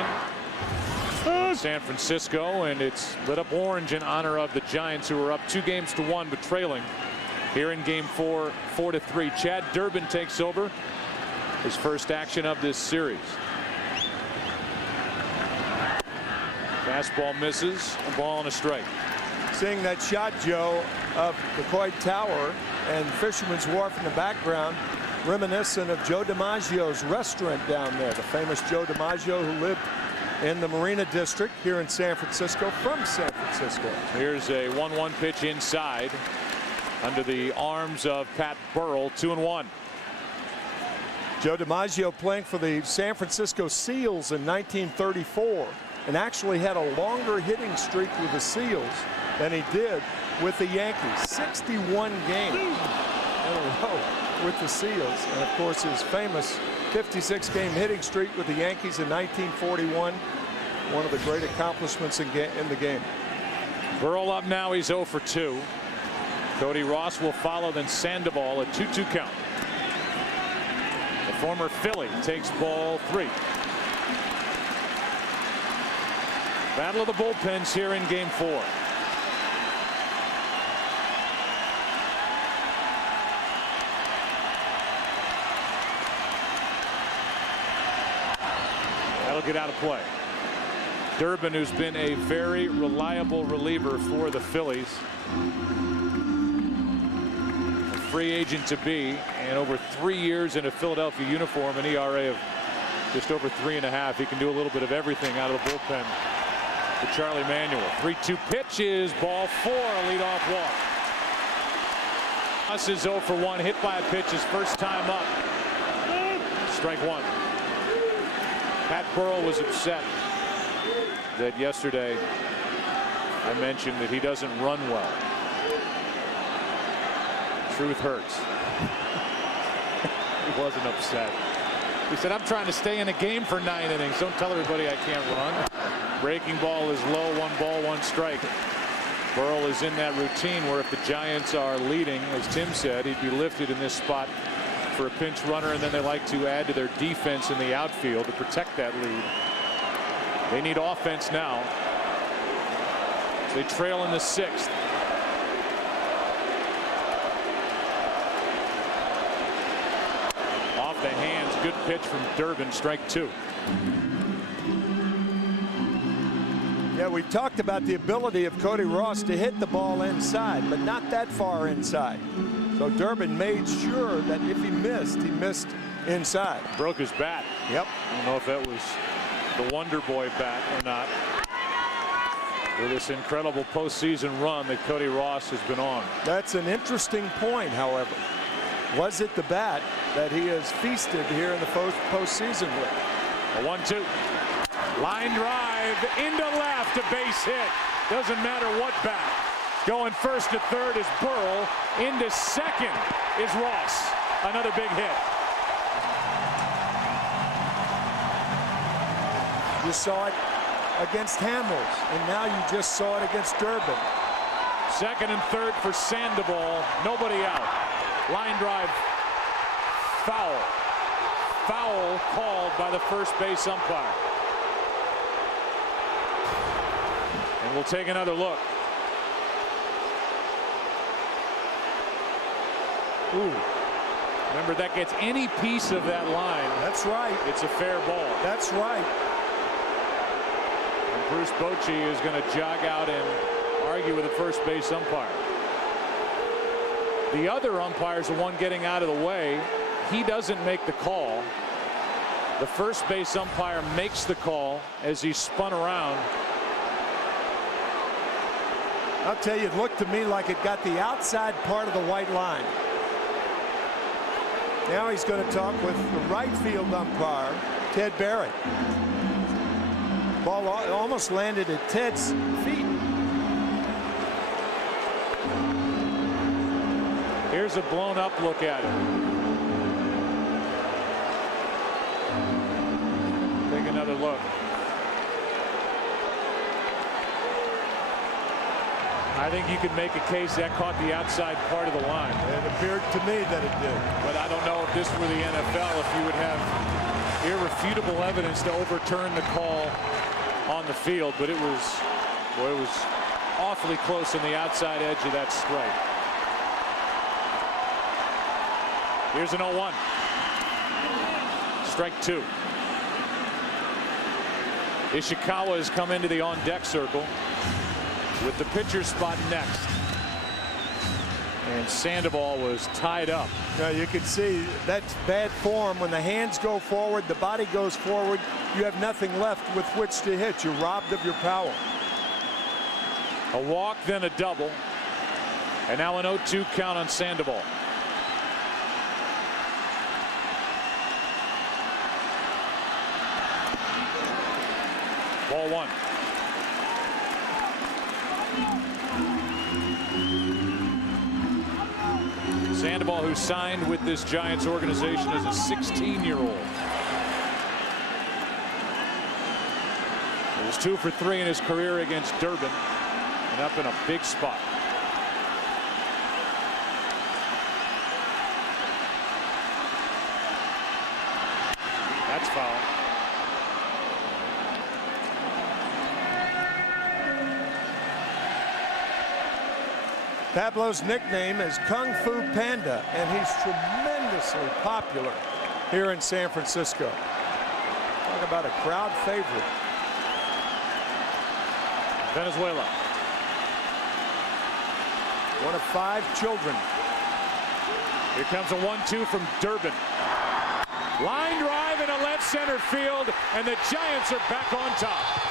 celebration in San Francisco, and it's lit up orange in honor of the Giants, who are up 2-1 but trailing here in game 4, 4-3. Chad Durbin takes over his first action of this series. Fastball misses, a ball and a strike. Seeing that shot, Joe, of the Coit Tower and Fisherman's Wharf in the background, reminiscent of Joe DiMaggio's restaurant down there. The famous Joe DiMaggio, who lived in the Marina District here in San Francisco, from San Francisco. Here's a 1-1 pitch inside under the arms of Pat Burrell. 2-1. Joe DiMaggio playing for the San Francisco Seals in 1934, and actually had a longer hitting streak with the Seals than he did with the Yankees. 61 games in a row with the Seals, and of course his famous 56-game hitting streak with the Yankees in 1941. One of the great accomplishments in the game. Burrell up now. He's 0 for 2. Cody Ross will follow, then Sandoval, a 2-2 count. The former Philly takes ball 3. Battle of the bullpens here in game 4. That'll get out of play. Durbin, who's been a very reliable reliever for the Phillies. A free agent to be, and over 3 years in a Philadelphia uniform, an ERA of just over 3.5. He can do a little bit of everything out of the bullpen. To Charlie Manuel. 3-2 pitch is ball 4, a leadoff walk. Ross is 0 for 1, hit by a pitch his first time up. Strike 1. Pat Burrell was upset that yesterday I mentioned that he doesn't run well. Truth hurts. He wasn't upset. He said, I'm trying to stay in a game for 9 innings. Don't tell everybody I can't run. Breaking ball is low, 1 ball, 1 strike. Burrell is in that routine where if the Giants are leading, as Tim said, he'd be lifted in this spot for a pinch runner, and then they like to add to their defense in the outfield to protect that lead. They need offense now. They trail in the 6th. Off the hands, good pitch from Durbin, strike 2. Yeah, we talked about the ability of Cody Ross to hit the ball inside, but not that far inside. So Durbin made sure that if he missed inside. Broke his bat. Yep. I don't know if that was the Wonder Boy bat or not. With this incredible postseason run that Cody Ross has been on. That's an interesting point, however. Was it the bat that he has feasted here in the postseason with? A 1-2. Line drive into left, a base hit. Doesn't matter what bat. Going first to third is Burrell. Into second is Ross. Another big hit. You saw it against Hamels, and now you just saw it against Durbin. Second and third for Sandoval. Nobody out. Line drive. Foul. Foul called by the first base umpire. And we'll take another look. Ooh. Remember, that gets any piece of that line. That's right. It's a fair ball. That's right. And Bruce Bochy is going to jog out and argue with the first base umpire. The other umpire is the one getting out of the way. He doesn't make the call. The first base umpire makes the call as he spun around. I'll tell you, it looked to me like it got the outside part of the white line. Now he's going to talk with the right field umpire, Ted Barrett. Ball almost landed at Ted's feet. Here's a blown up look at it. Take another look. I think you could make a case that caught the outside part of the line. It appeared to me that it did. But I don't know if this were the NFL, if you would have irrefutable evidence to overturn the call on the field, but it was awfully close on the outside edge of that strike. Here's an 0-1. Strike 2. Ishikawa has come into the on-deck circle with the pitcher spot next. And Sandoval was tied up. Now you can see that's bad form. When the hands go forward, the body goes forward, you have nothing left with which to hit. You're robbed of your power. A walk, then a double. And now an 0-2 count on Sandoval. Ball 1. Sandoval, who signed with this Giants organization as a 16-year-old. He was 2 for 3 in his career against Durbin, and up in a big spot. That's foul. Pablo's nickname is Kung Fu Panda, and he's tremendously popular here in San Francisco. Talk about a crowd favorite. Venezuela. One of 5 children. Here comes a 1-2 from Durbin. Line drive into left center field, and the Giants are back on top.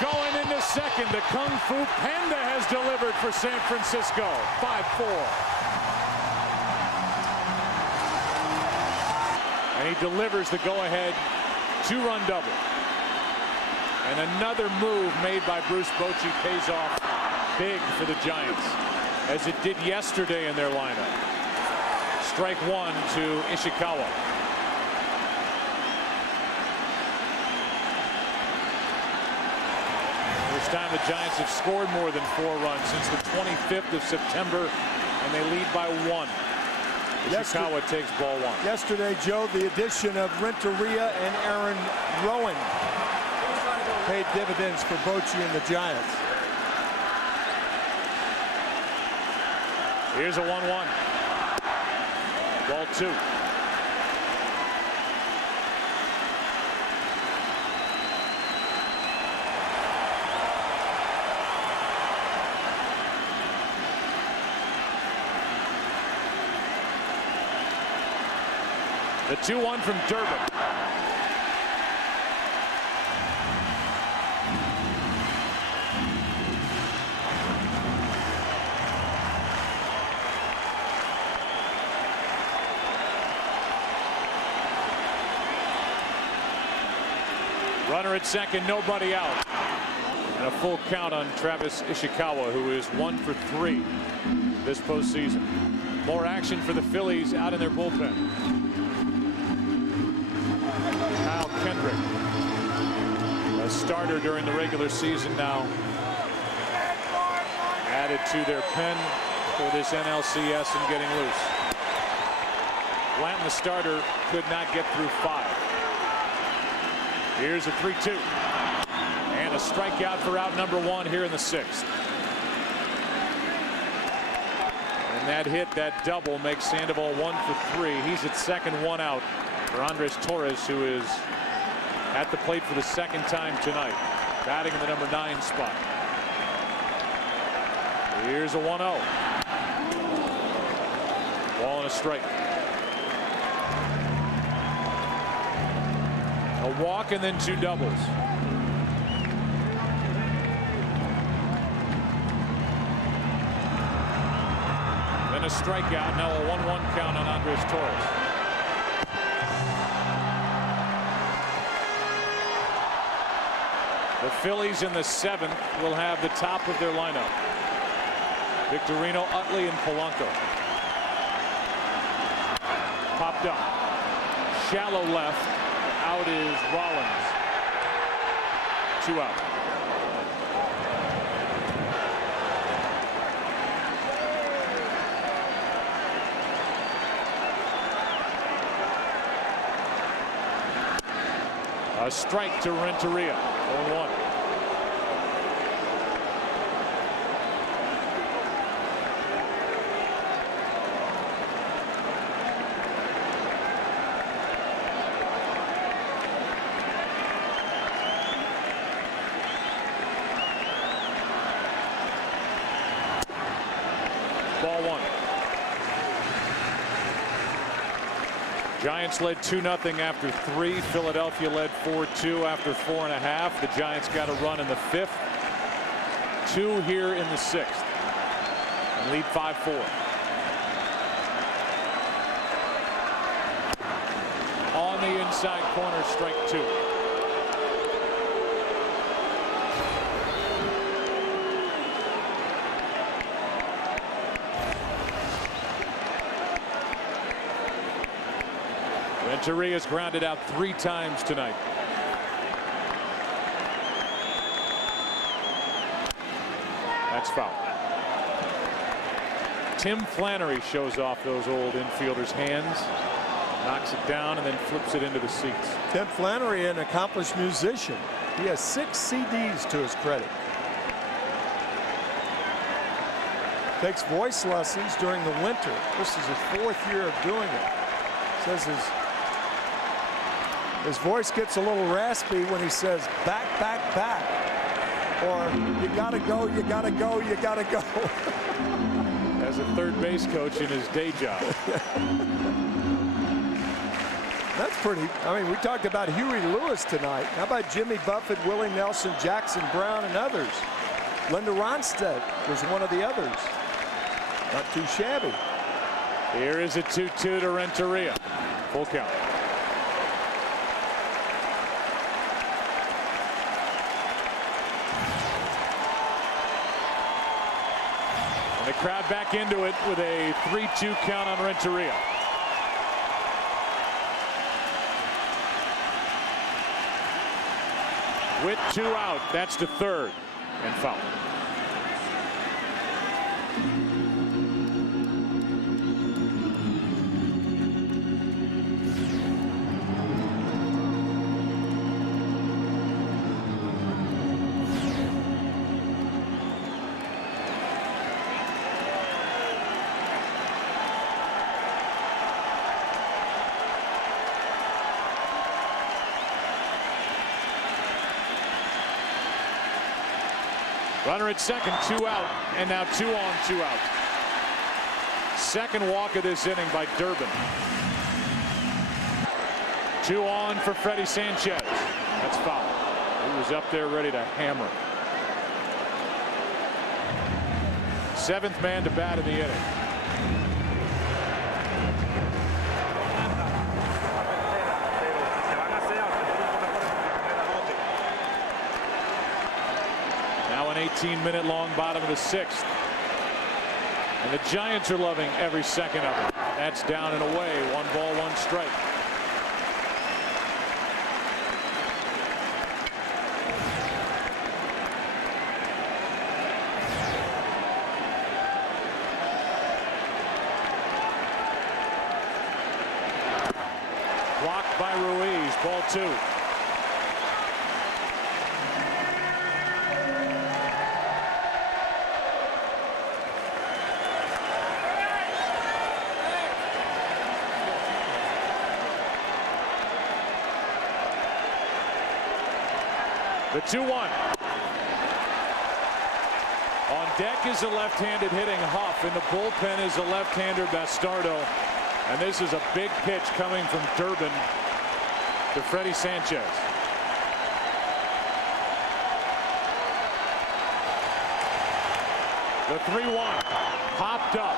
Going into second, the Kung Fu Panda has delivered for San Francisco. 5-4. And he delivers the go-ahead 2-run double. And another move made by Bruce Bochy pays off big for the Giants, as it did yesterday in their lineup. Strike 1 to Ishikawa. First time the Giants have scored more than 4 runs since the 25th of September, and they lead by 1. Ishikawa takes ball 1. Yesterday, Joe, the addition of Renteria and Aaron Rowan paid dividends for Bochy and the Giants. Here's a 1-1. Ball 2. The 2-1 from Durbin. Runner at second, nobody out. And a full count on Travis Ishikawa, who is 1 for 3 this postseason. More action for the Phillies out in their bullpen. Kyle Kendrick, a starter during the regular season, now added to their pen for this NLCS and getting loose. Blanton, the starter, could not get through 5. Here's a 3-2. And a strikeout for out number 1 here in the 6th. And that hit, that double, makes Sandoval 1 for 3. He's at second, 1 out for Andres Torres, who is at the plate for the 2nd time tonight, batting in the number 9 spot. Here's a 1-0. Ball and a strike. A walk and then 2 doubles. Then a strikeout. Now a 1-1 count on Andres Torres. The Phillies in the 7th will have the top of their lineup. Victorino, Utley, and Polanco. Popped up. Shallow left. Out is Rollins. 2 out. A strike to Renteria. 0-1. Ball one. Giants led 2-0 after 3. Philadelphia led 4-2 after 4.5. The Giants got a run in the 5th. 2 here in the 6th. And lead 5-4. On the inside corner, strike 2. Renteria's grounded out 3 times tonight. That's foul. Tim Flannery shows off those old infielders' hands, knocks it down, and then flips it into the seats. Tim Flannery, an accomplished musician. He has 6 CDs to his credit. Takes voice lessons during the winter. This is his 4th year of doing it. Says his voice gets a little raspy when he says back, back, back. Or you gotta go, you gotta go, you gotta go. As a third base coach in his day job. That's pretty. I mean, we talked about Huey Lewis tonight. How about Jimmy Buffett, Willie Nelson, Jackson Brown, and others? Linda Ronstadt was one of the others. Not too shabby. Here is a 2-2 to Renteria. Full count. And the crowd back into it with a 3-2 count on Renteria. With 2 out, that's the 3rd and foul. Runner at second, 2 out, and now 2 on, 2 out. Second walk of this inning by Durbin. 2 on for Freddie Sanchez. That's foul. He was up there ready to hammer. 7th man to bat in the inning. Now an 18-minute long bottom of the 6th. And the Giants are loving every second of it. That's down and away. 1 ball, 1 strike. Blocked by Ruiz. Ball 2. The 2-1. On deck is a left-handed hitting Huff. In the bullpen is a left-hander Bastardo. And this is a big pitch coming from Durbin to Freddie Sanchez. The 3-1 popped up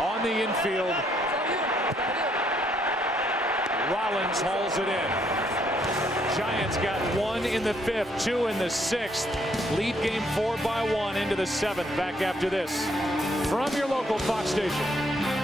on the infield. Rollins hauls it in. Giants got 1 in the 5th, 2 in the 6th. Lead game 4 by 1 into the 7th. Back after this from your local Fox station.